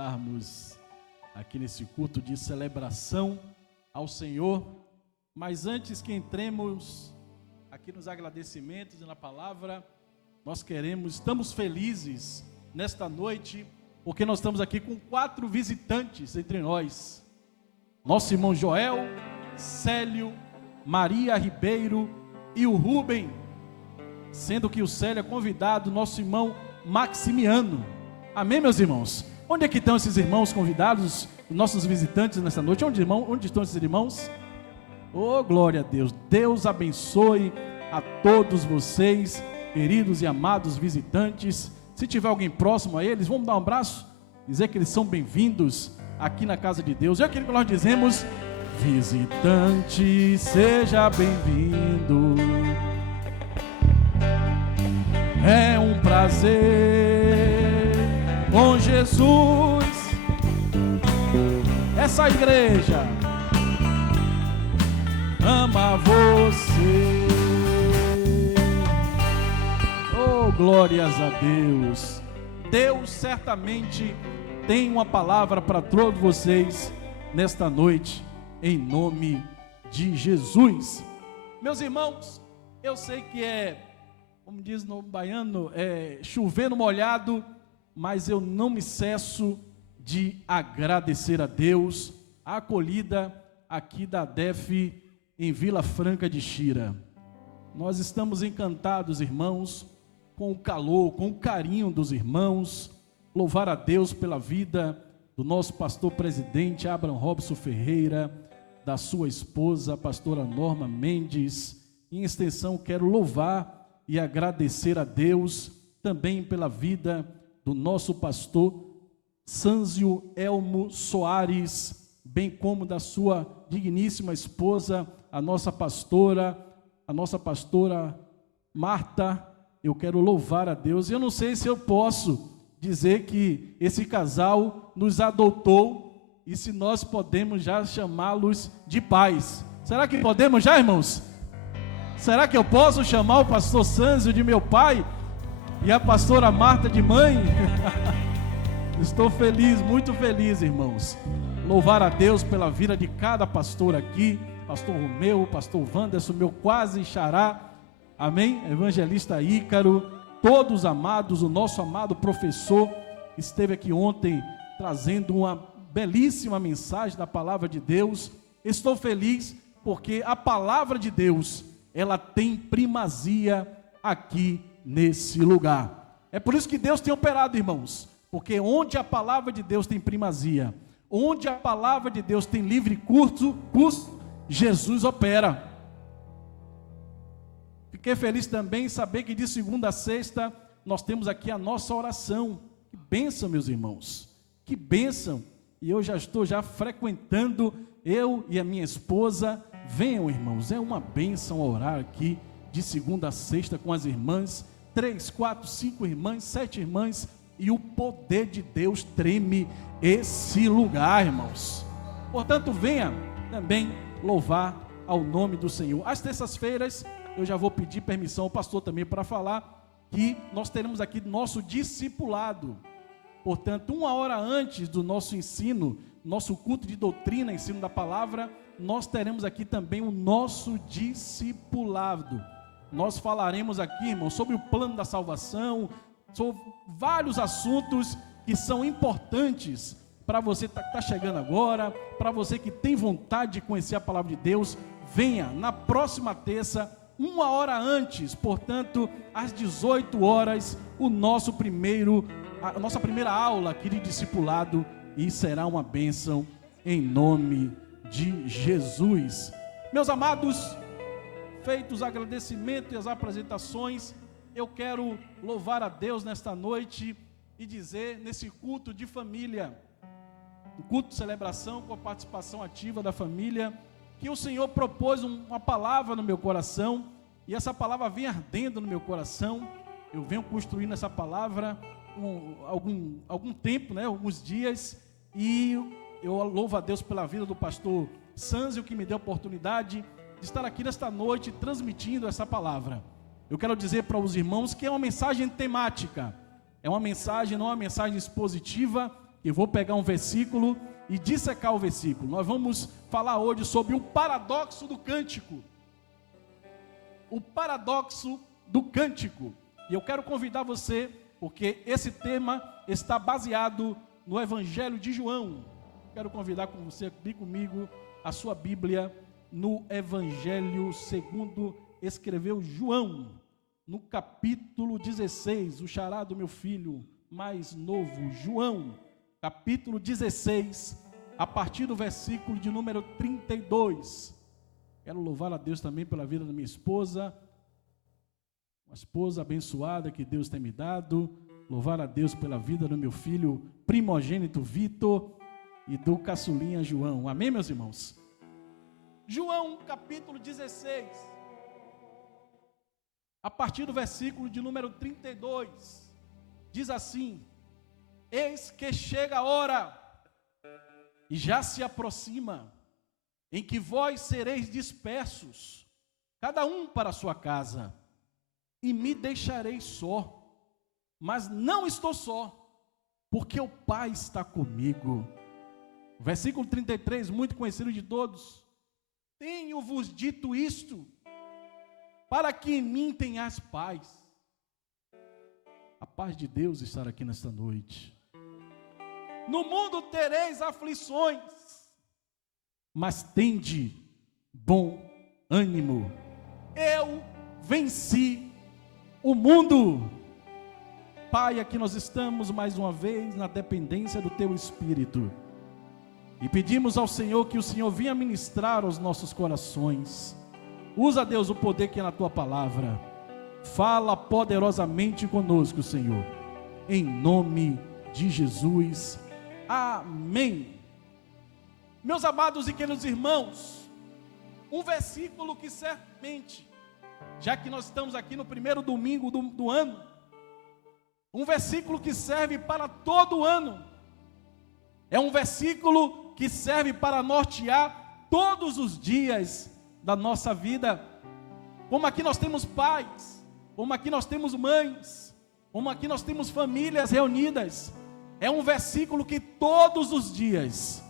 estarmos aqui nesse culto de celebração ao Senhor. Mas antes que entremos aqui nos agradecimentos e na palavra, estamos felizes nesta noite, porque nós estamos aqui com 4 visitantes entre nós. Nosso irmão Joel, Célio, Maria Ribeiro e o Rubem, sendo que o Célio é convidado, nosso irmão Maximiano. Amém, meus irmãos? Onde é que estão esses irmãos convidados, nossos visitantes nesta noite? Onde estão esses irmãos? Oh, glória a Deus! Deus abençoe a todos vocês, queridos e amados visitantes. Se tiver alguém próximo a eles, vamos dar um abraço, dizer que eles são bem-vindos aqui na casa de Deus. É aquilo que nós dizemos: visitante, seja bem-vindo. É um prazer com Jesus. Essa igreja ama você. Oh, glórias a Deus. Deus certamente tem uma palavra para todos vocês nesta noite, em nome de Jesus. Meus irmãos, eu sei que como diz no baiano, chover no molhado, mas eu não me cesso de agradecer a Deus a acolhida aqui da DEF em Vila Franca de Xira. Nós estamos encantados, irmãos, com o calor, com o carinho dos irmãos. Louvar a Deus pela vida do nosso pastor presidente Abraham Robson Ferreira, da sua esposa, a pastora Norma Mendes. Em extensão, quero louvar e agradecer a Deus também pela vida do nosso pastor Sânzio Elmo Soares, bem como da sua digníssima esposa, a nossa pastora Marta. Eu quero louvar a Deus. Eu não sei se eu posso dizer que esse casal nos adotou e se nós podemos já chamá-los de pais. Será que podemos já, irmãos? Será que eu posso chamar o pastor Sânzio de meu pai e a pastora Marta de mãe? Estou feliz, muito feliz, irmãos. Louvar a Deus pela vida de cada pastor aqui, pastor Romeu, pastor Wanderson, meu quase xará, amém? Evangelista Ícaro, todos amados, o nosso amado professor esteve aqui ontem trazendo uma belíssima mensagem da palavra de Deus. Estou feliz porque a palavra de Deus, ela tem primazia aqui nesse lugar. É por isso que Deus tem operado, irmãos, porque onde a palavra de Deus tem primazia, onde a palavra de Deus tem livre curso, Jesus opera. Fiquei feliz também em saber que de segunda a sexta nós temos aqui a nossa oração. Que bênção, meus irmãos, que bênção. E eu já estou frequentando, eu e a minha esposa. Venham, irmãos, é uma bênção orar aqui de segunda a sexta com as irmãs, 3, 4, 5 irmãs, 7 irmãs, e o poder de Deus treme esse lugar, irmãos. Portanto, venha também louvar ao nome do Senhor. Às terças-feiras, eu já vou pedir permissão ao pastor também para falar que nós teremos aqui nosso discipulado. Portanto, 1 hora antes do nosso ensino, nosso culto de doutrina, ensino da palavra, nós teremos aqui também o nosso discipulado. Nós falaremos aqui, irmãos, sobre o plano da salvação, sobre vários assuntos que são importantes para você que está chegando agora, para você que tem vontade de conhecer a palavra de Deus. Venha na próxima terça, 1 hora antes, portanto, às 18 horas, a nossa primeira aula aqui de discipulado, e será uma bênção em nome de Jesus. Meus amados, feitos os agradecimentos e as apresentações, eu quero louvar a Deus nesta noite e dizer, nesse culto de família, o culto de celebração com a participação ativa da família, que o Senhor propôs uma palavra no meu coração, e essa palavra vem ardendo no meu coração. Eu venho construindo essa palavra algum tempo, alguns dias, e eu louvo a Deus pela vida do pastor Sânzio, que me deu a oportunidade de estar aqui nesta noite transmitindo essa palavra. Eu quero dizer para os irmãos que é uma mensagem temática, é uma mensagem, não é uma mensagem expositiva, que vou pegar um versículo e dissecar o versículo. Nós vamos falar hoje sobre o paradoxo do cântico. O paradoxo do cântico. E eu quero convidar você, porque esse tema está baseado no Evangelho de João. Quero convidar você a abrir comigo a sua Bíblia no Evangelho segundo escreveu João, no capítulo 16, o xará do meu filho mais novo, João, capítulo 16, a partir do versículo de número 32. Quero louvar a Deus também pela vida da minha esposa, uma esposa abençoada que Deus tem me dado. Louvar a Deus pela vida do meu filho primogênito Vitor e do caçulinha João. Amém, meus irmãos? João, capítulo 16, a partir do versículo de número 32, diz assim: eis que chega a hora, e já se aproxima, em que vós sereis dispersos, cada um para a sua casa, e me deixareis só. Mas não estou só, porque o Pai está comigo. Versículo 33, muito conhecido de todos: tenho-vos dito isto, para que em mim tenhais paz. A paz de Deus estar aqui nesta noite. No mundo tereis aflições, mas tende bom ânimo. Eu venci o mundo. Pai, aqui nós estamos mais uma vez na dependência do Teu Espírito. E pedimos ao Senhor que o Senhor venha ministrar aos nossos corações. Usa, Deus, o poder que é na Tua palavra. Fala poderosamente conosco, Senhor. Em nome de Jesus. Amém. Meus amados e queridos irmãos, um versículo que certamente, já que nós estamos aqui no primeiro domingo do ano, um versículo que serve para todo o ano. É um versículo que serve para nortear todos os dias da nossa vida. Como aqui nós temos pais, como aqui nós temos mães, como aqui nós temos famílias reunidas, é um versículo que todos os dias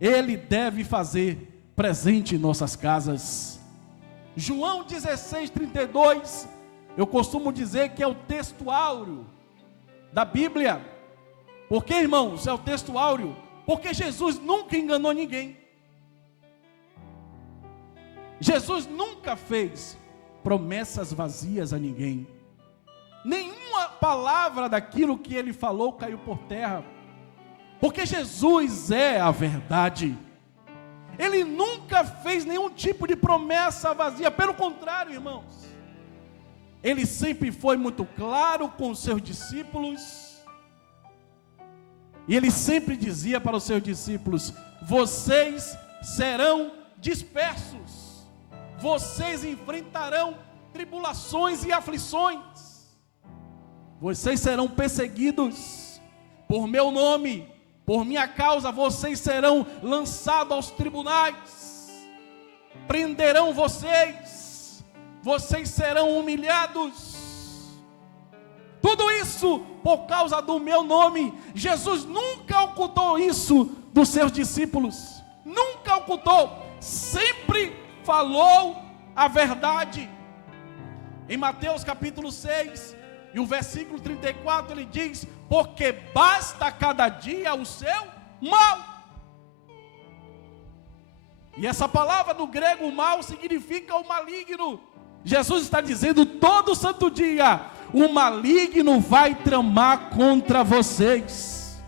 ele deve fazer presente em nossas casas. João 16, 32, eu costumo dizer que é o texto áureo da Bíblia. Por que, irmãos, é o texto áureo? Porque Jesus nunca enganou ninguém. Jesus nunca fez promessas vazias a ninguém. Nenhuma palavra daquilo que ele falou caiu por terra. Porque Jesus é a verdade. Ele nunca fez nenhum tipo de promessa vazia. Pelo contrário, irmãos, ele sempre foi muito claro com os seus discípulos. E ele sempre dizia para os seus discípulos: vocês serão dispersos, vocês enfrentarão tribulações e aflições, vocês serão perseguidos por meu nome, por minha causa, vocês serão lançados aos tribunais, prenderão vocês, vocês serão humilhados. Tudo isso por causa do meu nome. Jesus nunca ocultou isso dos seus discípulos. Nunca ocultou. Sempre falou a verdade. Em Mateus capítulo 6, e o versículo 34, ele diz: porque basta cada dia o seu mal. E essa palavra no grego, mal, significa o maligno. Jesus está dizendo: todo santo dia o maligno vai tramar contra vocês.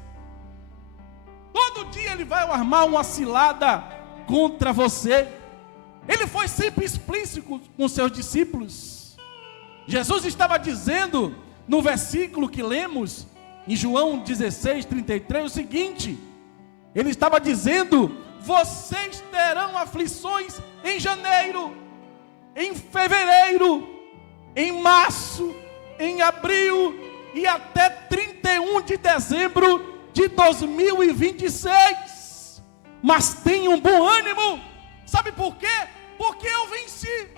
Todo dia ele vai armar uma cilada contra você. Ele foi sempre explícito com seus discípulos. Jesus estava dizendo no versículo que lemos em João 16, 33, o seguinte: ele estava dizendo: vocês terão aflições em janeiro, em fevereiro, em março, em abril e até 31 de dezembro de 2026. Mas tenham um bom ânimo. Sabe por quê? Porque eu venci.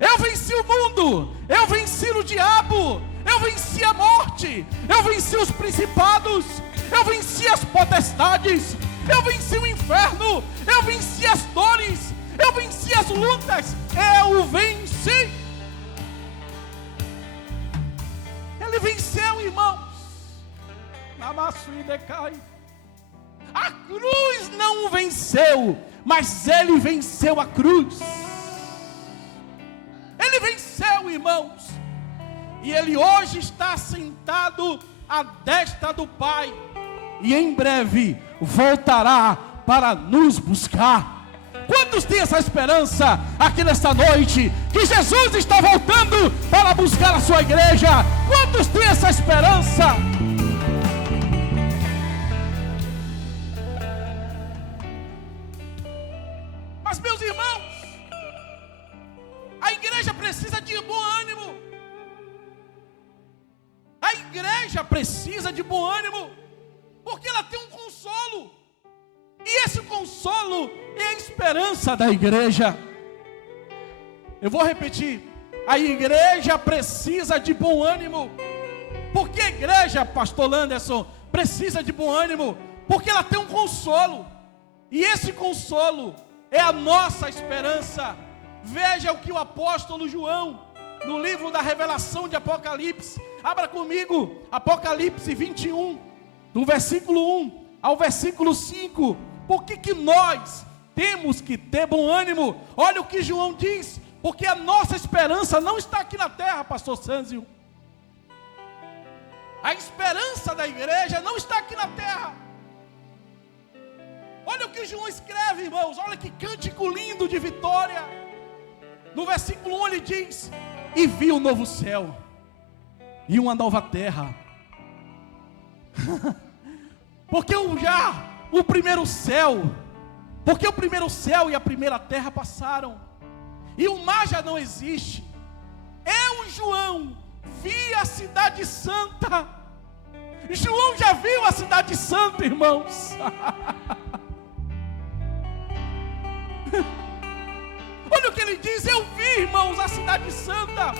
Eu venci o mundo, eu venci o diabo, eu venci a morte, eu venci os principados, eu venci as potestades, eu venci o inferno, eu venci as dores, eu venci as lutas, eu venci. Ele venceu, irmãos. A cruz não o venceu, mas ele venceu a cruz. Ele venceu, irmãos. E ele hoje está sentado à destra do Pai. E em breve voltará para nos buscar. Quantos têm essa esperança aqui nesta noite? Que Jesus está voltando para buscar a sua igreja. Quantos têm essa esperança? Mas, meus irmãos, a igreja precisa de bom ânimo. A igreja precisa de bom ânimo, porque ela tem um consolo. E esse consolo é a esperança da igreja. Eu vou repetir. A igreja precisa de bom ânimo. Por que a igreja, pastor Landerson, precisa de bom ânimo? Porque ela tem um consolo. E esse consolo é a nossa esperança. Veja o que o apóstolo João, no livro da revelação de Apocalipse, abra comigo, Apocalipse 21, do versículo 1 ao versículo 5. Por que nós temos que ter bom ânimo? Olha o que João diz, porque a nossa esperança não está aqui na terra, pastor Sanzio. A esperança da igreja não está aqui na terra. Olha o que João escreve, irmãos, olha que cântico lindo de vitória. No versículo 1 ele diz: e vi um novo céu e uma nova terra. Porque o primeiro céu e a primeira terra passaram, e o mar já não existe. Eu, João, vi a cidade santa. João já viu a cidade santa, irmãos. Olha o que ele diz: eu vi, irmãos, a cidade santa,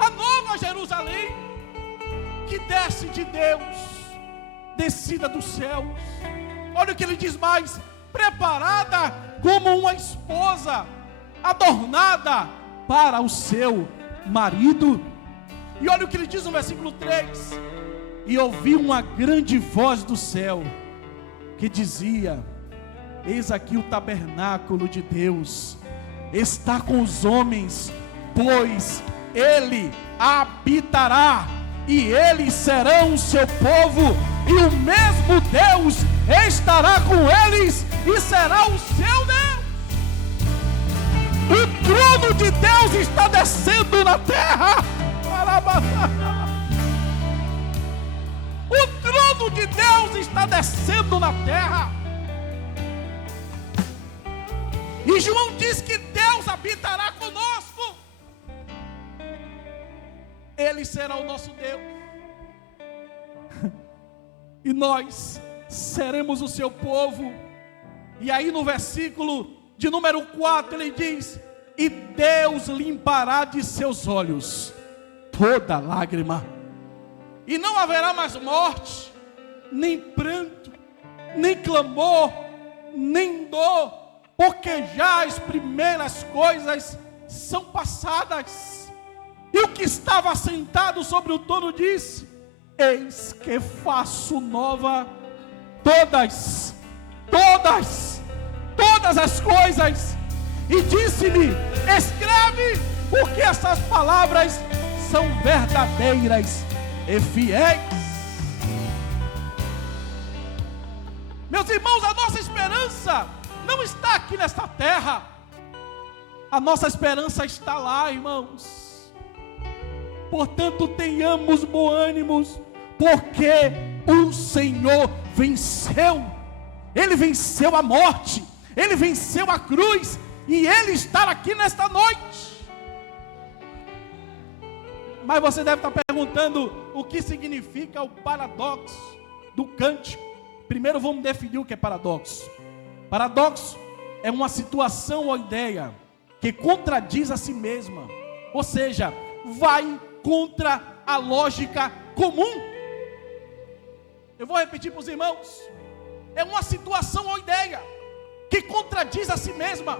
a nova Jerusalém, que desce de Deus, descida dos céus. Olha o que ele diz mais: preparada como uma esposa, adornada para o seu marido. E olha o que ele diz no versículo 3: e ouvi uma grande voz do céu, que dizia: eis aqui o tabernáculo de Deus está com os homens, pois ele habitará, e eles serão o seu povo, e o mesmo Deus estará com eles, e será o seu Deus. O trono de Deus está descendo na terra. O trono de Deus está descendo na terra. E João diz que Deus habitará conosco. Ele será o nosso Deus. E nós seremos o seu povo. E aí no versículo de número 4 ele diz: e Deus limpará de seus olhos toda lágrima. E não haverá mais morte, nem pranto, nem clamor, nem dor, porque já as primeiras coisas são passadas. E o que estava sentado sobre o trono disse: eis que faço nova todas as coisas. E disse-me: escreve, porque essas palavras são verdadeiras e fiéis. Meus irmãos, a nossa esperança não está aqui nesta terra. A nossa esperança está lá, irmãos. Portanto, tenhamos bom ânimo, porque o Senhor venceu. Ele venceu a morte, Ele venceu a cruz, e Ele está aqui nesta noite. Mas você deve estar perguntando o que significa o paradoxo do cântico. Primeiro vamos definir o que é paradoxo. Paradoxo é uma situação ou ideia que contradiz a si mesma. Ou seja, vai contra a lógica comum. Eu vou repetir para os irmãos. É uma situação ou ideia que contradiz a si mesma,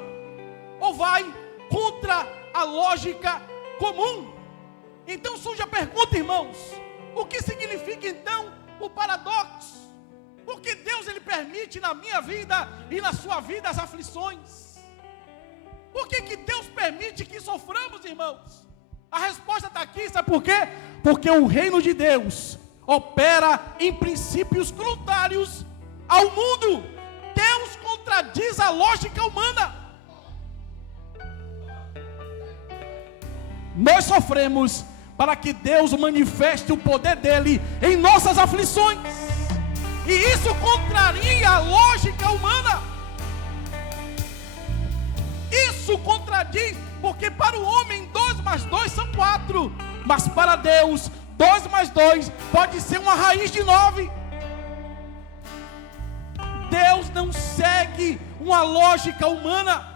ou vai contra a lógica comum. Então surge a pergunta, irmãos: o que significa então o paradoxo? Por que Deus ele permite na minha vida e na sua vida as aflições? Por que Deus permite que soframos, irmãos? A resposta está aqui, sabe por quê? Porque o reino de Deus opera em princípios contrários ao mundo. Deus contradiz a lógica humana. Nós sofremos para que Deus manifeste o poder dele em nossas aflições. E isso contraria a lógica humana. Isso contradiz, porque para o homem 2 mais 2 são 4. Mas para Deus, 2 mais 2 pode ser uma raiz de 9. Deus não segue uma lógica humana.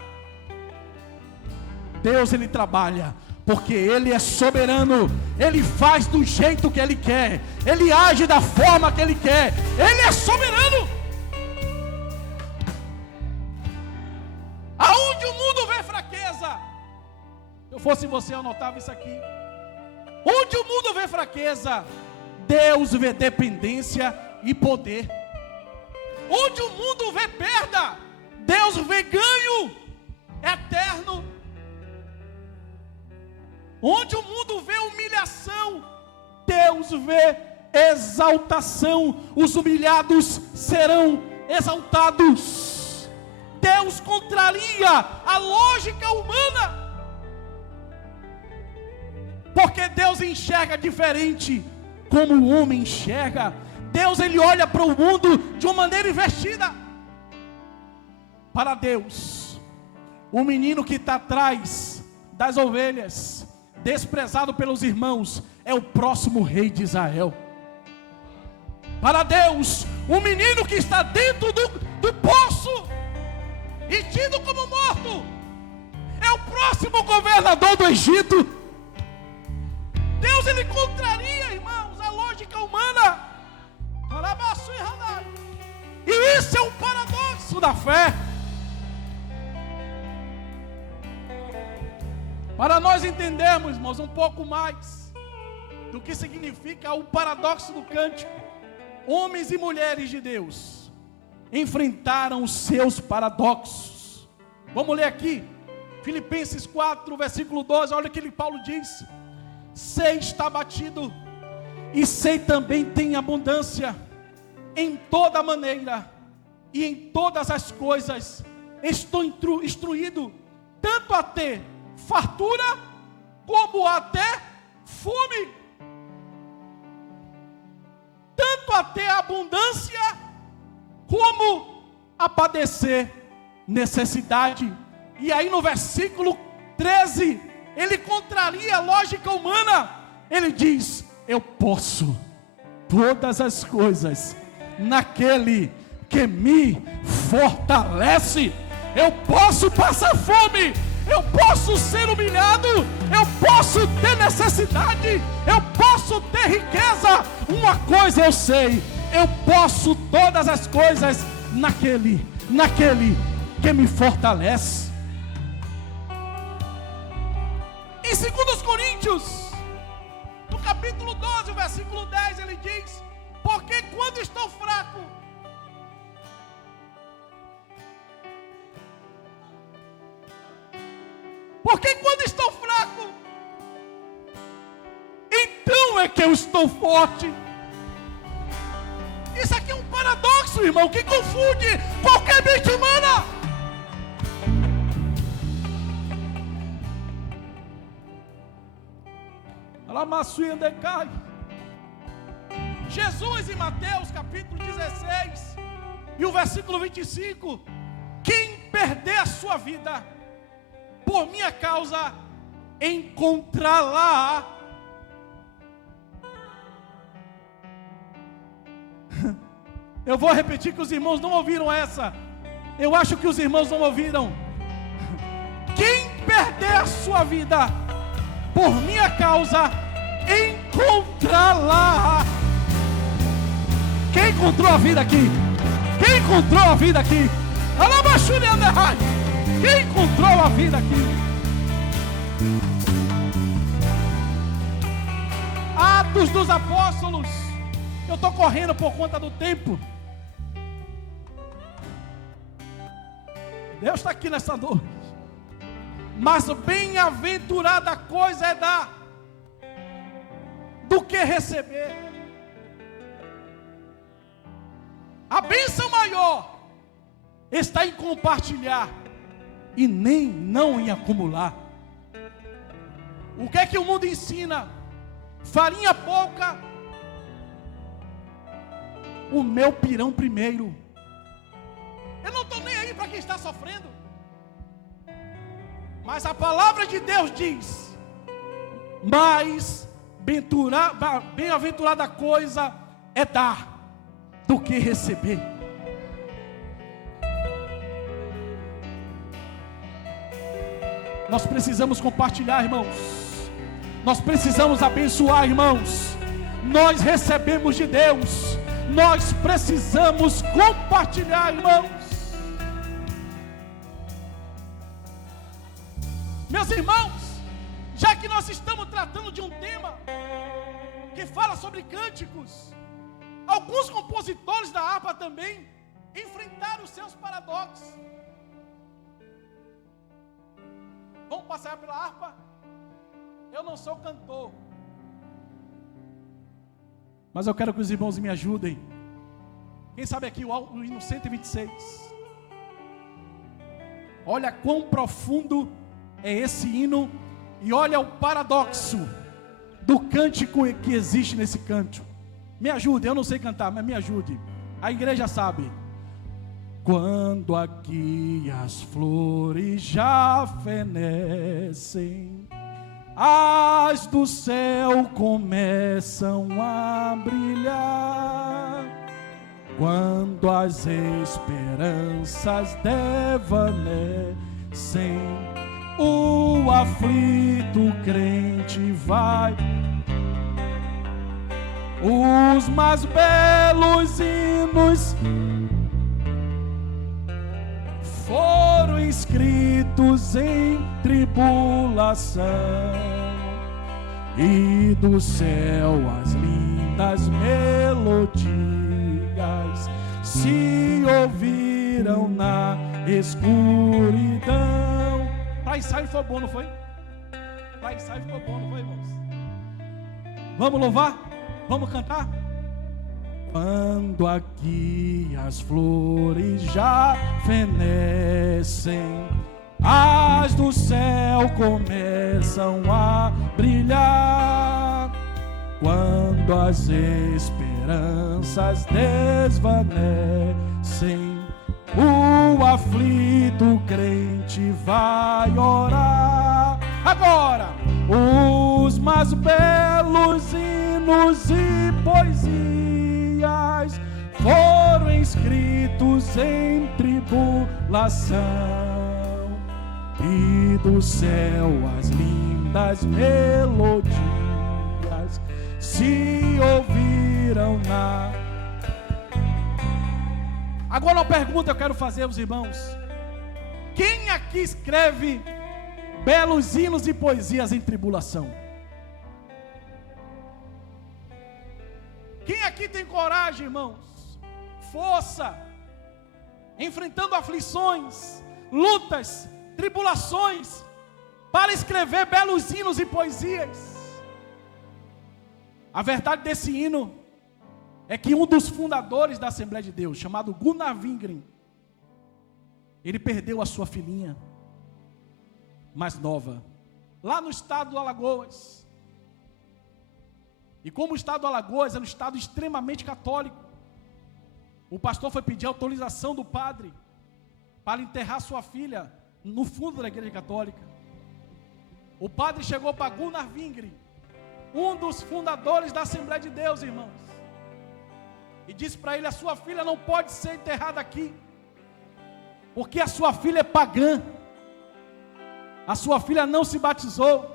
Deus ele trabalha porque ele é soberano. Ele faz do jeito que ele quer. Ele age da forma que ele quer. Ele é soberano. Aonde o mundo vê fraqueza, se eu fosse você, eu anotava isso aqui. Onde o mundo vê fraqueza, Deus vê dependência e poder. Onde o mundo vê perda, Deus vê ganho eterno. Onde o mundo vê humilhação, Deus vê exaltação. Os humilhados serão exaltados. Deus contraria a lógica humana, porque Deus enxerga diferente como o homem enxerga. Deus ele olha para o mundo de uma maneira invertida. Para Deus, o menino que está atrás das ovelhas, desprezado pelos irmãos, é o próximo rei de Israel. Para Deus, o menino que está dentro do poço e tido como morto, é o próximo governador do Egito. Deus ele contraria, irmãos, a lógica humana. E isso é um paradoxo da fé. Para nós entendermos, irmãos, um pouco mais do que significa o paradoxo do cântico, homens e mulheres de Deus enfrentaram os seus paradoxos. Vamos ler aqui, Filipenses 4, versículo 12, olha o que Paulo diz: sei estar batido, e sei também tem abundância, em toda maneira, e em todas as coisas, estou instruído, tanto a ter fartura, como até fome, tanto a ter abundância, como a padecer necessidade. E aí no versículo 13, ele contraria a lógica humana. Ele diz: eu posso todas as coisas naquele que me fortalece. Eu posso passar fome, eu posso ser humilhado, eu posso ter necessidade, eu posso ter riqueza. Uma coisa eu sei: eu posso todas as coisas naquele que me fortalece. Em 2 Coríntios, no capítulo 12, o versículo 10, ele diz: porque quando estou fraco, então é que eu estou forte. Isso aqui é um paradoxo, irmão, que confunde qualquer mente humana. Jesus, em Mateus capítulo 16 e o versículo 25: quem perder a sua vida por minha causa, encontrá-la. Eu vou repetir, que os irmãos não ouviram essa. Eu acho que os irmãos não ouviram. Quem perder a sua vida por minha causa, encontrá-la. Quem encontrou a vida aqui? Quem encontrou a vida aqui? Quem encontrou a vida aqui? Atos dos Apóstolos. Eu estou correndo por conta do tempo. Deus está aqui nessa noite. Mas bem-aventurada coisa é dar do que receber. A bênção maior está em compartilhar e nem não em acumular. O que é que o mundo ensina? Farinha pouca, o meu pirão primeiro. Eu não estou nem aí para quem está sofrendo. Mas a palavra de Deus diz: mais bem-aventurada coisa é dar do que receber. Nós precisamos compartilhar, irmãos. Nós precisamos abençoar, irmãos. Nós recebemos de Deus. Nós precisamos compartilhar, irmãos. Meus irmãos, já que nós estamos tratando de um tema que fala sobre cânticos, alguns compositores da harpa também enfrentaram os seus paradoxos. Vamos passar pela harpa? Eu não sou cantor, mas eu quero que os irmãos me ajudem. Quem sabe aqui o hino 126. Olha quão profundo é esse hino, e olha o paradoxo do cântico que existe nesse cântico. Me ajude, eu não sei cantar, mas me ajude. A igreja sabe. Quando aqui as flores já fenecem, as do céu começam a brilhar. Quando as esperanças desvanecem, o aflito crente vai. Os mais belos hinos foram escritos em tribulação, e do céu as lindas melodias se ouviram na escuridão. Para ensaio foi bom, não foi? Para ensaio ficou bom, não foi, irmãos? Vamos louvar? Vamos cantar? Quando aqui as flores já fenecem, as do céu começam a brilhar. Quando as esperanças desvanecem, o aflito crente vai orar. Agora, os mais belos hinos e poesias foram escritos em tribulação, e do céu as lindas melodias se ouviram na... Agora uma pergunta eu quero fazer aos irmãos: quem aqui escreve belos hinos e poesias em tribulação? Quem aqui tem coragem, irmãos, força, enfrentando aflições, lutas, tribulações, para escrever belos hinos e poesias? A verdade desse hino é que um dos fundadores da Assembleia de Deus, chamado Gunnar Wingren, ele perdeu a sua filhinha mais nova, lá no estado do Alagoas. E como o estado do Alagoas é um estado extremamente católico, o pastor foi pedir autorização do padre para enterrar sua filha no fundo da igreja católica. O padre chegou para Gunnar Wingren, um dos fundadores da Assembleia de Deus, irmãos, e disse para ele: a sua filha não pode ser enterrada aqui, porque a sua filha é pagã. A sua filha não se batizou.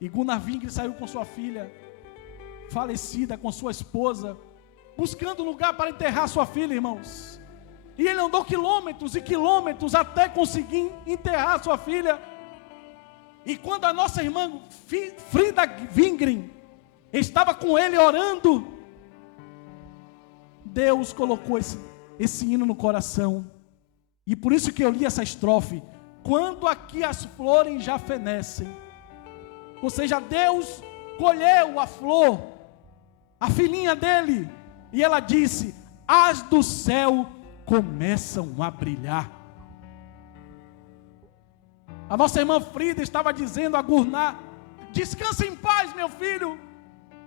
E Gunnar Wingren saiu com sua filha, falecida, com sua esposa, buscando lugar para enterrar sua filha, irmãos. E ele andou quilômetros e quilômetros até conseguir enterrar sua filha. E quando a nossa irmã Frida Wingren estava com ele orando, Deus colocou esse hino no coração. E por isso que eu li essa estrofe: quando aqui as flores já fenecem. Ou seja, Deus colheu a flor, a filhinha dele, e ela disse: as do céu começam a brilhar. A nossa irmã Frida estava dizendo a Gunnar: descansa em paz, meu filho,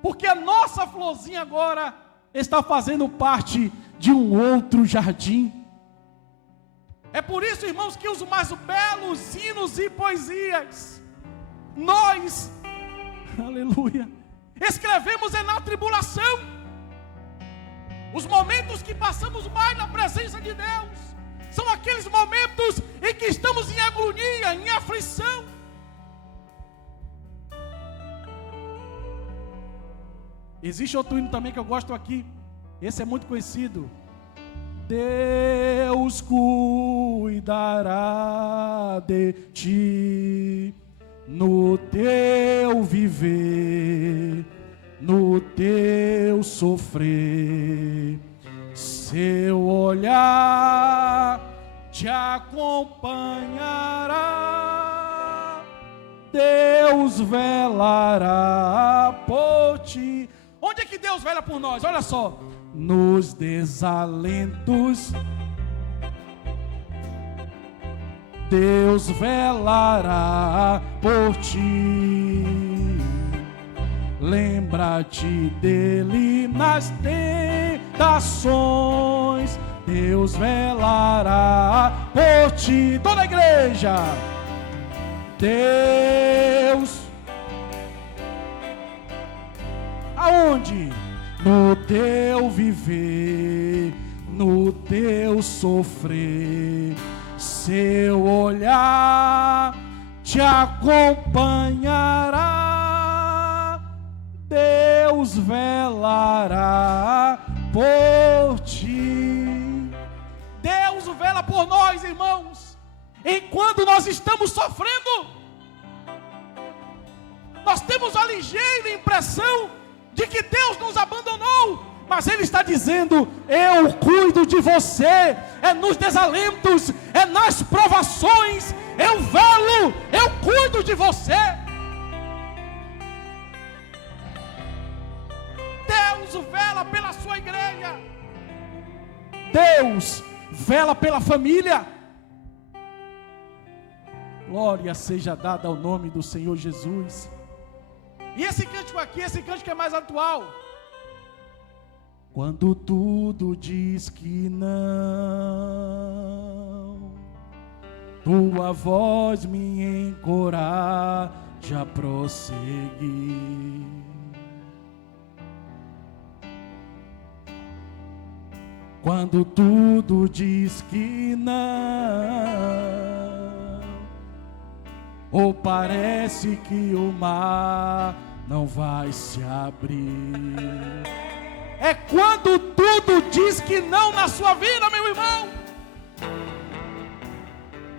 porque a nossa florzinha agora está fazendo parte de um outro jardim. É por isso, irmãos, que os mais belos hinos e poesias nós, aleluia, escrevemos na tribulação. Os momentos que passamos mais na presença de Deus são aqueles momentos em que estamos em agonia, em aflição. Existe outro hino também que eu gosto aqui. Esse é muito conhecido. Deus cuidará de ti no teu viver, no teu sofrer, seu olhar te acompanhará, Deus velará por ti. Onde é que Deus vela por nós? Olha só: nos desalentos, Deus velará por ti. Lembra-te dele nas tentações, Deus velará por ti. Toda a igreja, Deus, aonde? No teu viver, no teu sofrer, seu olhar te acompanhará, Deus velará por ti. Deus vela por nós, irmãos, enquanto nós estamos sofrendo. Nós temos a ligeira impressão de que Deus nos abandonou, mas Ele está dizendo: eu cuido de você. É nos desalentos, é nas provações, eu velo, eu cuido de você. Deus vela pela sua igreja, Deus vela pela família. Glória seja dada ao nome do Senhor Jesus. E esse cântico aqui, esse cântico é mais atual. Quando tudo diz que não, tua voz me encoraja a prosseguir. Quando tudo diz que não, ou parece que o mar não vai se abrir. É quando tudo diz que não na sua vida, meu irmão.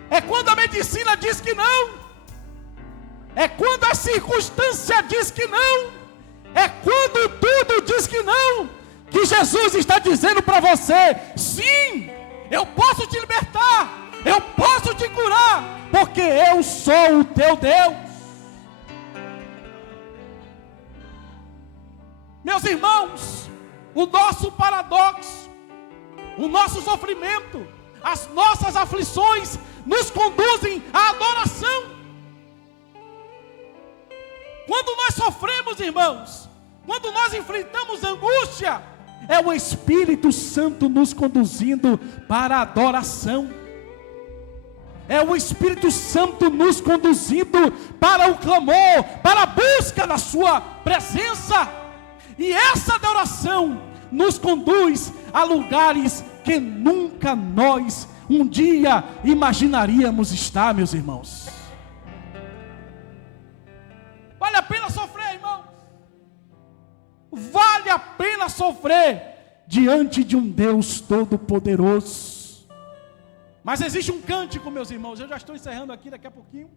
É quando a medicina diz que não. É quando a circunstância diz que não. É quando tudo diz que não, que Jesus está dizendo para você: sim, eu posso te libertar, eu posso te curar, porque eu sou o teu Deus. Meus irmãos, o nosso paradoxo, o nosso sofrimento, as nossas aflições nos conduzem à adoração. Quando nós sofremos, irmãos, quando nós enfrentamos angústia, é o Espírito Santo nos conduzindo para a adoração. É o Espírito Santo nos conduzindo para o clamor, para a busca da sua presença. E essa adoração nos conduz a lugares que nunca nós um dia imaginaríamos estar, meus irmãos. Vale a pena sofrer, irmãos. Vale a pena sofrer diante de um Deus todo-poderoso. Mas existe um cântico, meus irmãos. Eu já estou encerrando aqui daqui a pouquinho.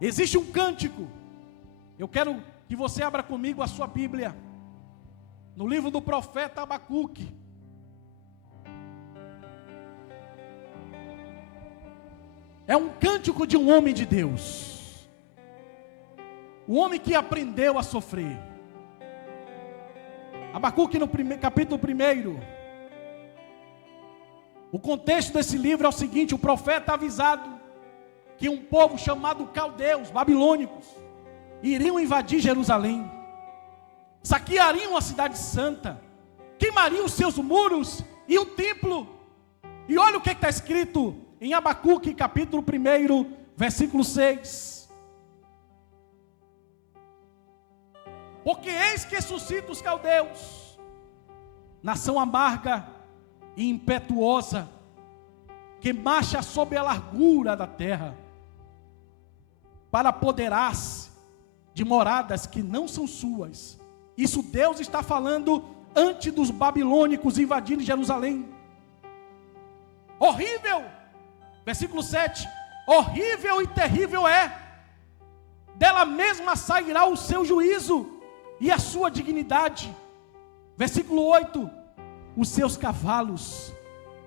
Existe um cântico. Eu quero que você abra comigo a sua Bíblia, no livro do profeta Abacuque. É um cântico de um homem de Deus, um homem que aprendeu a sofrer. Abacuque no capítulo 1, o contexto desse livro é o seguinte: o profeta avisado que um povo chamado caldeus, babilônicos, iriam invadir Jerusalém, saqueariam a cidade santa, queimariam os seus muros e o templo. E olha o que está escrito em Abacuque, capítulo 1, versículo 6. Porque eis que suscita os caldeus, nação amarga e impetuosa, que marcha sob a largura da terra, para apoderar-se de moradas que não são suas. Isso Deus está falando antes dos babilônicos invadirem Jerusalém. Horrível, versículo 7, horrível e terrível é, dela mesma sairá o seu juízo e a sua dignidade. Versículo 8, os seus cavalos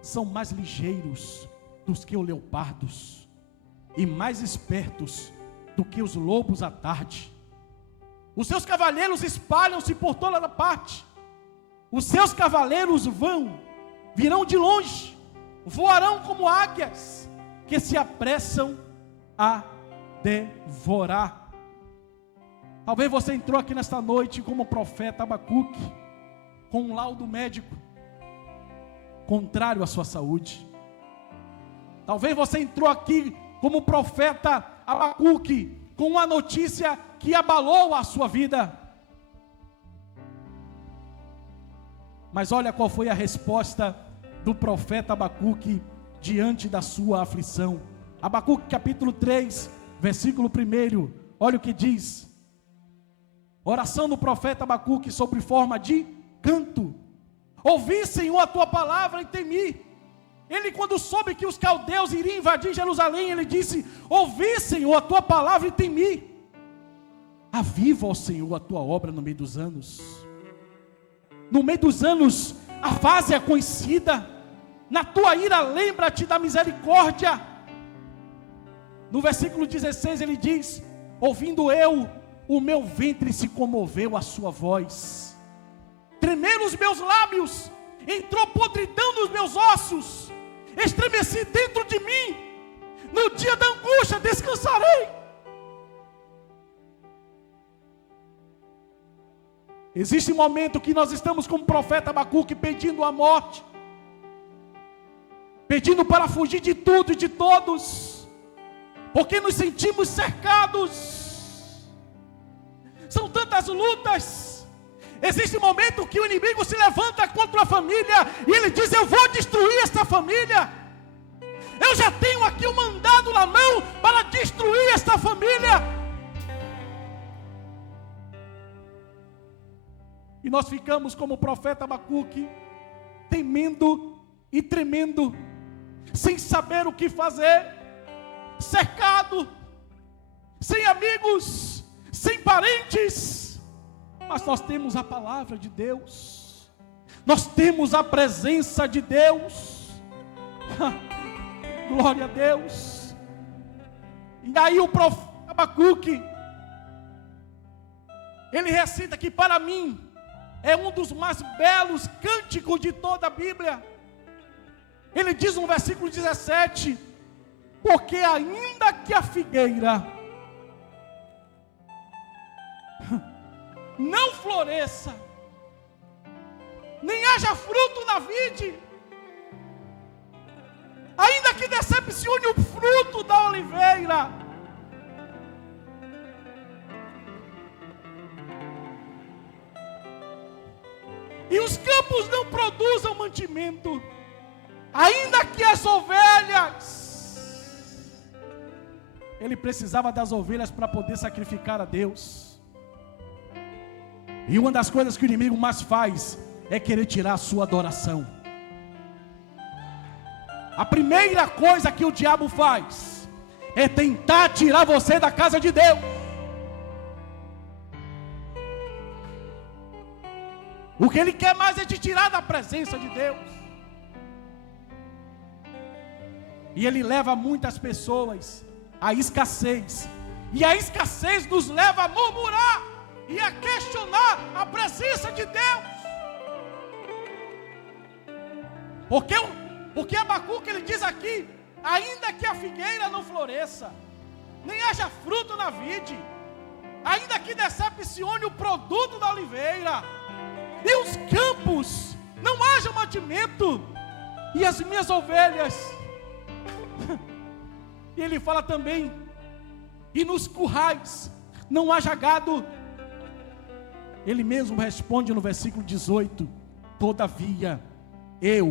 são mais ligeiros do que os leopardos, e mais espertos do que os lobos à tarde. Os seus cavaleiros espalham-se por toda a parte. Os seus cavaleiros virão de longe, voarão como águias, que se apressam a devorar. Talvez você entrou aqui nesta noite como profeta Abacuque, com um laudo médico contrário à sua saúde. Talvez você entrou aqui como profeta Abacuque, com uma notícia que abalou a sua vida. Mas olha qual foi a resposta do profeta Abacuque diante da sua aflição. Abacuque capítulo 3, versículo 1, olha o que diz. Oração do profeta Abacuque sobre forma de canto. Ouvi, Senhor, a tua palavra e temi. Ele, quando soube que os caldeus iriam invadir Jerusalém, ele disse: ouvi, Senhor, a tua palavra e temi. Aviva, ó Senhor, a tua obra no meio dos anos. No meio dos anos, a fase é conhecida. Na tua ira, lembra-te da misericórdia. No versículo 16 ele diz: ouvindo eu, o meu ventre se comoveu à sua voz. Tremeram os meus lábios, entrou podridão nos meus ossos, estremeci dentro de mim, no dia da angústia descansarei. Existe um momento que nós estamos como o profeta Abacuque pedindo a morte, pedindo para fugir de tudo e de todos, porque nos sentimos cercados. São tantas lutas. Existe um momento que o inimigo se levanta contra a família e ele diz: eu vou destruir esta família. Eu já tenho aqui um mandado na mão para destruir esta família. E nós ficamos como o profeta Abacuque, temendo e tremendo, sem saber o que fazer, cercado, sem amigos, sem parentes. Mas nós temos a palavra de Deus, nós temos a presença de Deus. Glória a Deus. E aí o profeta Abacuque, ele recita que para mim é um dos mais belos cânticos de toda a Bíblia. Ele diz no versículo 17: porque ainda que a figueira não floresça, nem haja fruto na vide, ainda que decepcione o fruto da oliveira, e os campos não produzam mantimento, Ainda que as ovelhas, ele precisava das ovelhas para poder sacrificar a Deus. E uma das coisas que o inimigo mais faz é querer tirar a sua adoração. A primeira coisa que o diabo faz é tentar tirar você da casa de Deus. O que ele quer mais é te tirar da presença de Deus. E ele leva muitas pessoas à escassez. E a escassez nos leva a murmurar e a questionar a presença de Deus. Porque Abacuque ele diz aqui: ainda que a figueira não floresça, nem haja fruto na vide, ainda que decepcione o produto da oliveira, e os campos não haja mantimento, e as minhas ovelhas, e ele fala também, e nos currais não haja gado. Ele mesmo responde no versículo 18: todavia eu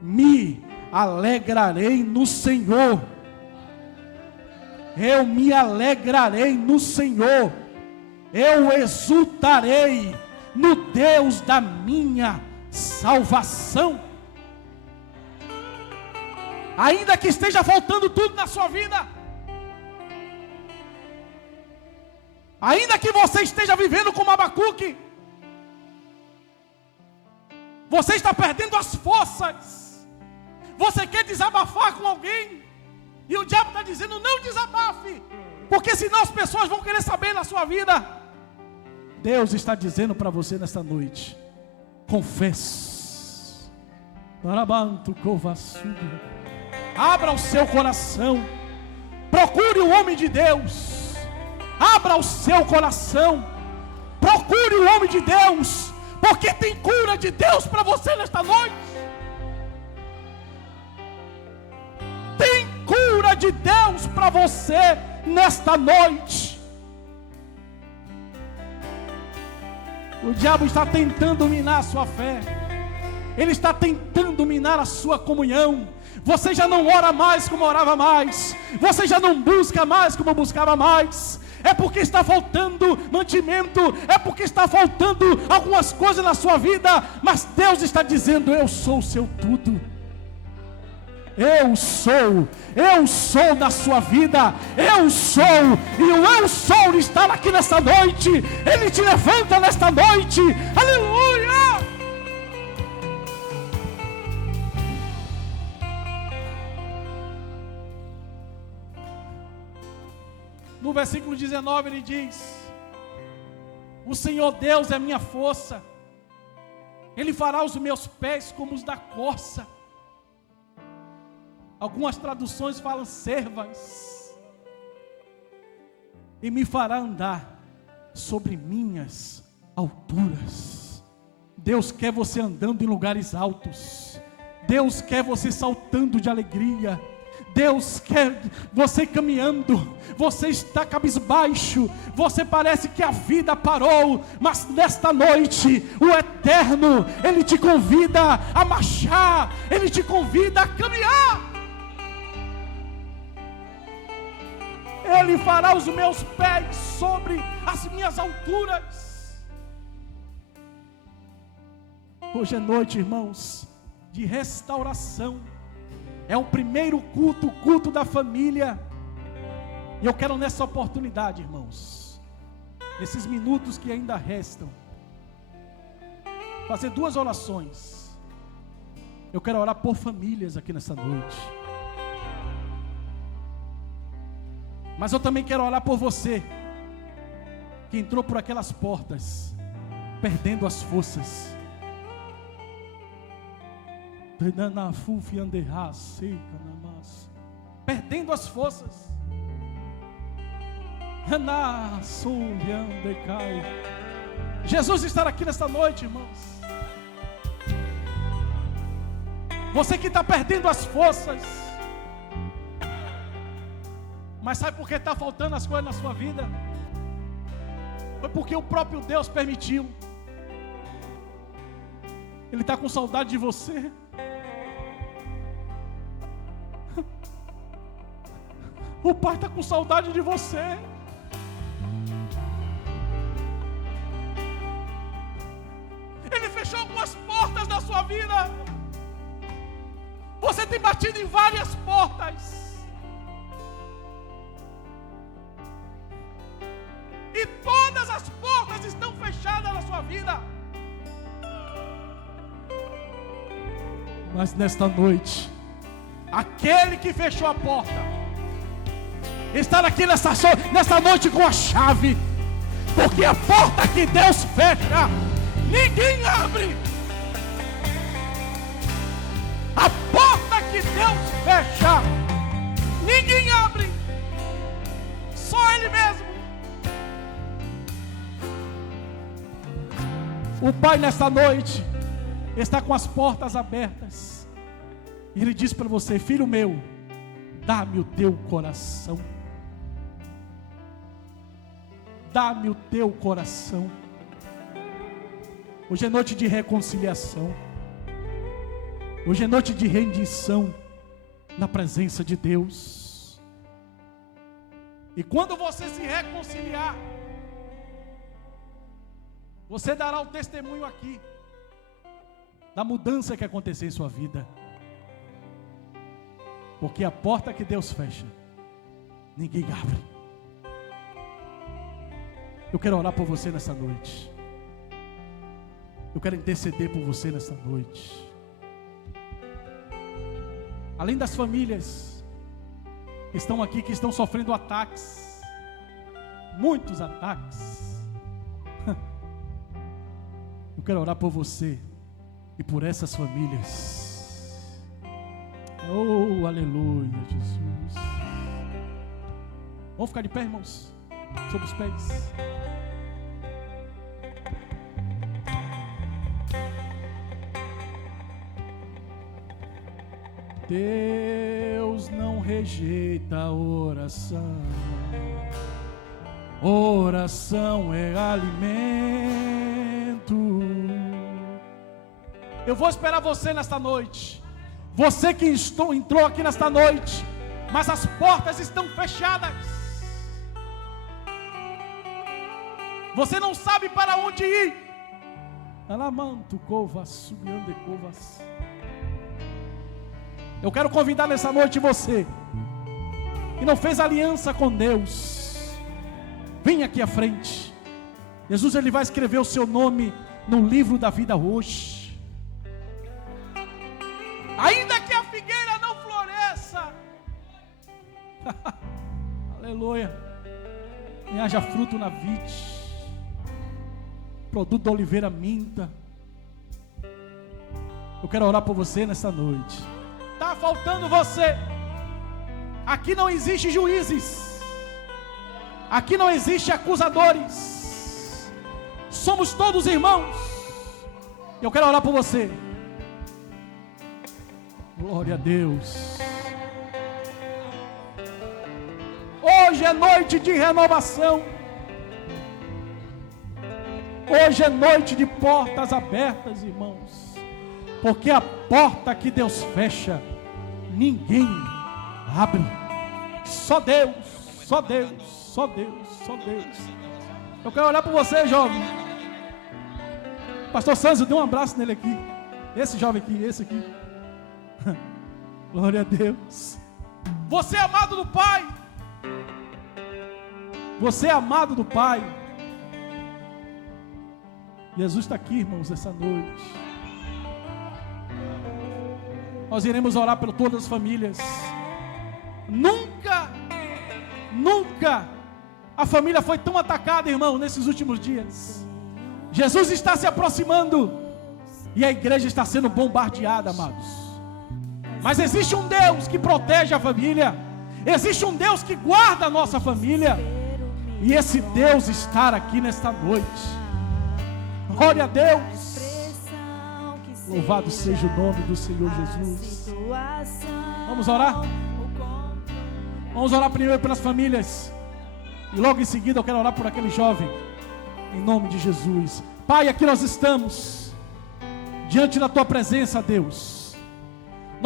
me alegrarei no Senhor. Eu me alegrarei no Senhor. Eu exultarei no Deus da minha salvação. Ainda que esteja faltando tudo na sua vida, ainda que você esteja vivendo como Abacuque, você está perdendo as forças, você quer desabafar com alguém, e o diabo está dizendo: não desabafe, porque senão as pessoas vão querer saber da sua vida. Deus está dizendo para você nesta noite: confesse, abra o seu coração, procure o homem de Deus, abra o seu coração, procure o homem de Deus, porque tem cura de Deus para você nesta noite. Tem cura de Deus para você nesta noite. O diabo está tentando minar a sua fé, ele está tentando minar a sua comunhão. Você já não ora mais como orava mais, você já não busca mais como buscava mais. É porque está faltando mantimento, é porque está faltando algumas coisas na sua vida, mas Deus está dizendo: eu sou o seu tudo. Eu sou da sua vida, eu sou, e o eu sou está aqui nesta noite, ele te levanta nesta noite, aleluia! No versículo 19 ele diz: o Senhor Deus é minha força, Ele fará os meus pés como os da corça. Algumas traduções falam servas. E me fará andar sobre minhas alturas. Deus quer você andando em lugares altos. Deus quer você saltando de alegria. Deus quer você caminhando. Você está cabisbaixo, você parece que a vida parou, mas nesta noite o Eterno, Ele te convida a marchar, Ele te convida a caminhar. Ele fará os meus pés sobre as minhas alturas. Hoje é noite, irmãos, de restauração. É o primeiro culto, o culto da família. E eu quero nessa oportunidade, irmãos, nesses minutos que ainda restam, fazer duas orações. Eu quero orar por famílias aqui nessa noite. Mas eu também quero orar por você, que entrou por aquelas portas, perdendo as forças. Perdendo as forças. Jesus está aqui nesta noite, irmãos. Você que está perdendo as forças, mas sabe por que está faltando as coisas na sua vida? Foi porque o próprio Deus permitiu. Ele está com saudade de você. O Pai está com saudade de você. Ele fechou algumas portas da sua vida. Você tem batido em várias portas. E todas as portas estão fechadas na sua vida. Mas nesta noite, aquele que fechou a porta está aqui nessa noite com a chave. Porque a porta que Deus fecha, ninguém abre. A porta que Deus fecha, ninguém abre. Só Ele mesmo. O Pai nesta noite está com as portas abertas. E Ele diz para você: filho meu, dá-me o teu coração. Dá-me o teu coração. Hoje é noite de reconciliação. Hoje é noite de rendição na presença de Deus. E quando você se reconciliar, você dará o testemunho aqui da mudança que aconteceu em sua vida. Porque a porta que Deus fecha, ninguém abre. Eu quero orar por você nessa noite. Eu quero interceder por você nessa noite. Além das famílias que estão aqui, que estão sofrendo ataques, muitos ataques. Eu quero orar por você e por essas famílias. Oh, aleluia, Jesus. Vamos ficar de pé, irmãos? Sobre os pés. Deus não rejeita a oração. Oração é alimento. Eu vou esperar você nesta noite. Você que entrou aqui nesta noite, mas as portas estão fechadas. Você não sabe para onde ir. Alamanto covas, subiando covas. Eu quero convidar nessa noite você que não fez aliança com Deus. Vem aqui à frente. Jesus, Ele vai escrever o seu nome no livro da vida hoje. Ainda que a figueira não floresça, aleluia, nem haja fruto na vide, produto da oliveira minta. Eu quero orar por você nessa noite. Está faltando você. Aqui não existe juízes. Aqui não existe acusadores. Somos todos irmãos. Eu quero orar por você. Glória a Deus. Hoje é noite de renovação. Hoje é noite de portas abertas, irmãos. Porque a porta que Deus fecha, ninguém abre. Só Deus, só Deus, só Deus, só Deus. Eu quero olhar para você, jovem. Pastor Sanzo, dê um abraço nele aqui. Esse jovem aqui, esse aqui. Glória a Deus. Você é amado do Pai. Você é amado do Pai. Jesus está aqui, irmãos, essa noite. Nós iremos orar por todas as famílias. Nunca a família foi tão atacada, irmão, nesses últimos dias. Jesus está se aproximando e a igreja está sendo bombardeada, amados. Mas existe um Deus que protege a família. Existe um Deus que guarda a nossa família. E esse Deus está aqui nesta noite. Glória a Deus. Louvado seja o nome do Senhor Jesus. Vamos orar? Vamos orar primeiro pelas famílias. E logo em seguida eu quero orar por aquele jovem. Em nome de Jesus. Pai, aqui nós estamos diante da Tua presença, Deus.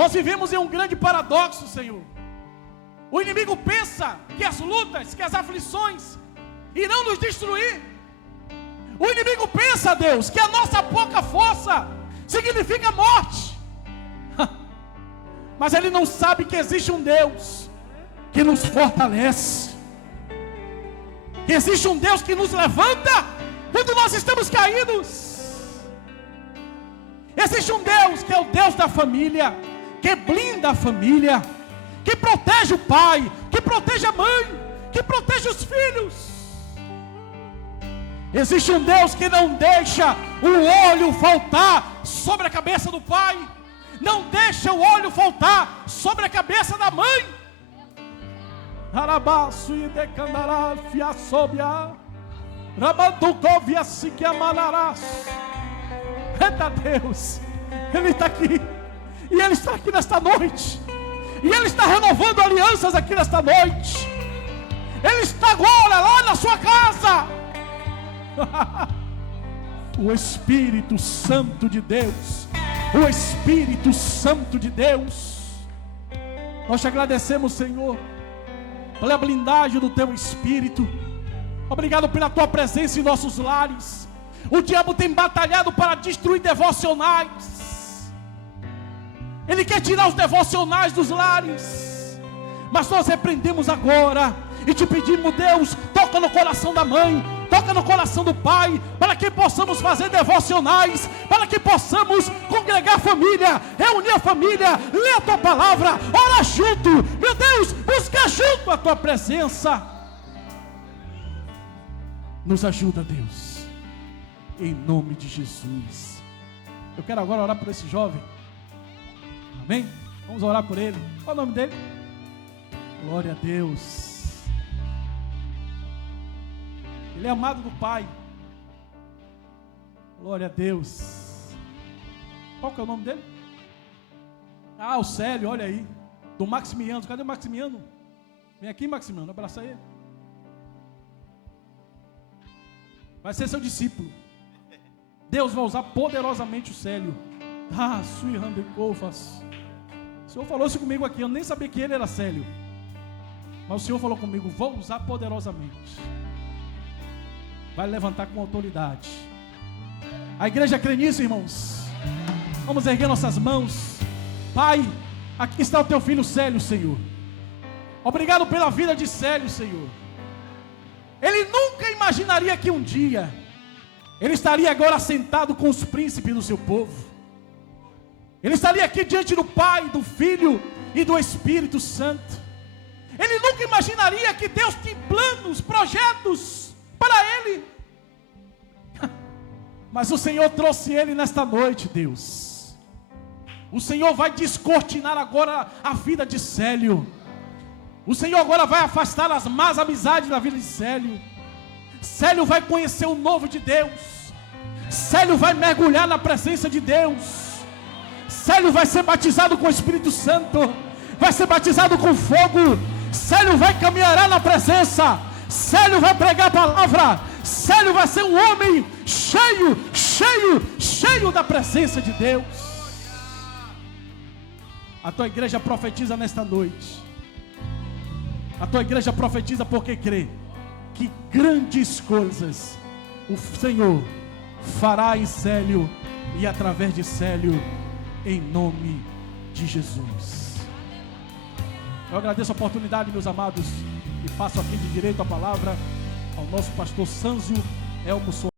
Nós vivemos em um grande paradoxo, Senhor. O inimigo pensa que as lutas, que as aflições irão nos destruir. O inimigo pensa, Deus, que a nossa pouca força significa morte. Mas ele não sabe que existe um Deus que nos fortalece, que existe um Deus que nos levanta quando nós estamos caídos. Existe um Deus que é o Deus da família, que blinda a família, que protege o pai, que protege a mãe, que protege os filhos. Existe um Deus que não deixa o óleo faltar sobre a cabeça do pai, não deixa o óleo faltar sobre a cabeça da mãe. Arabaço e decandará fiasobia, rabanducovia se que amanarás. Eita Deus, Ele está aqui, e Ele está aqui nesta noite, e Ele está renovando alianças aqui nesta noite. Ele está agora lá na sua casa. O Espírito Santo de Deus, o Espírito Santo de Deus, nós te agradecemos, Senhor, pela blindagem do teu Espírito. Obrigado pela tua presença em nossos lares. O diabo tem batalhado para destruir devocionais. Ele quer tirar os devocionais dos lares, mas nós repreendemos agora e te pedimos, Deus, toca no coração da mãe, toca no coração do pai, para que possamos fazer devocionais, para que possamos congregar a família, reunir a família, ler a tua palavra, orar junto, meu Deus, buscar junto a tua presença. Nos ajuda, Deus, em nome de Jesus. Eu quero agora orar por esse jovem, amém? Vamos orar por ele. Qual é o nome dele? Glória a Deus. Ele é amado do Pai. Glória a Deus. Qual que é o nome dele? O Célio, olha aí. Do Maximiano. Cadê o Maximiano? Vem aqui, Maximiano, abraça ele. Vai ser seu discípulo. Deus vai usar poderosamente o Célio. Sui Randecofas. O Senhor falou isso comigo aqui. Eu nem sabia que ele era Célio. Mas o Senhor falou comigo: vou usar poderosamente. Vai levantar com autoridade. A igreja crê nisso, irmãos. Vamos erguer nossas mãos. Pai, aqui está o teu filho Célio, Senhor. Obrigado pela vida de Célio, Senhor. Ele nunca imaginaria que um dia ele estaria agora sentado com os príncipes do seu povo. Ele estaria aqui diante do Pai, do Filho e do Espírito Santo. Ele nunca imaginaria que Deus tem planos, projetos para ele. Mas o Senhor trouxe ele nesta noite, Deus. O Senhor vai descortinar agora a vida de Célio. O Senhor agora vai afastar as más amizades da vida de Célio. Célio vai conhecer o novo de Deus. Célio vai mergulhar na presença de Deus. Célio vai ser batizado com o Espírito Santo. Vai ser batizado com fogo. Célio vai caminhar na presença. Célio vai pregar a palavra. Célio vai ser um homem cheio da presença de Deus. A tua igreja profetiza nesta noite. A tua igreja profetiza porque crê que grandes coisas o Senhor fará em Célio e através de Célio, em nome de Jesus. Eu agradeço a oportunidade, meus amados, e passo aqui de direito a palavra ao nosso pastor Sânzio Elmo Soares.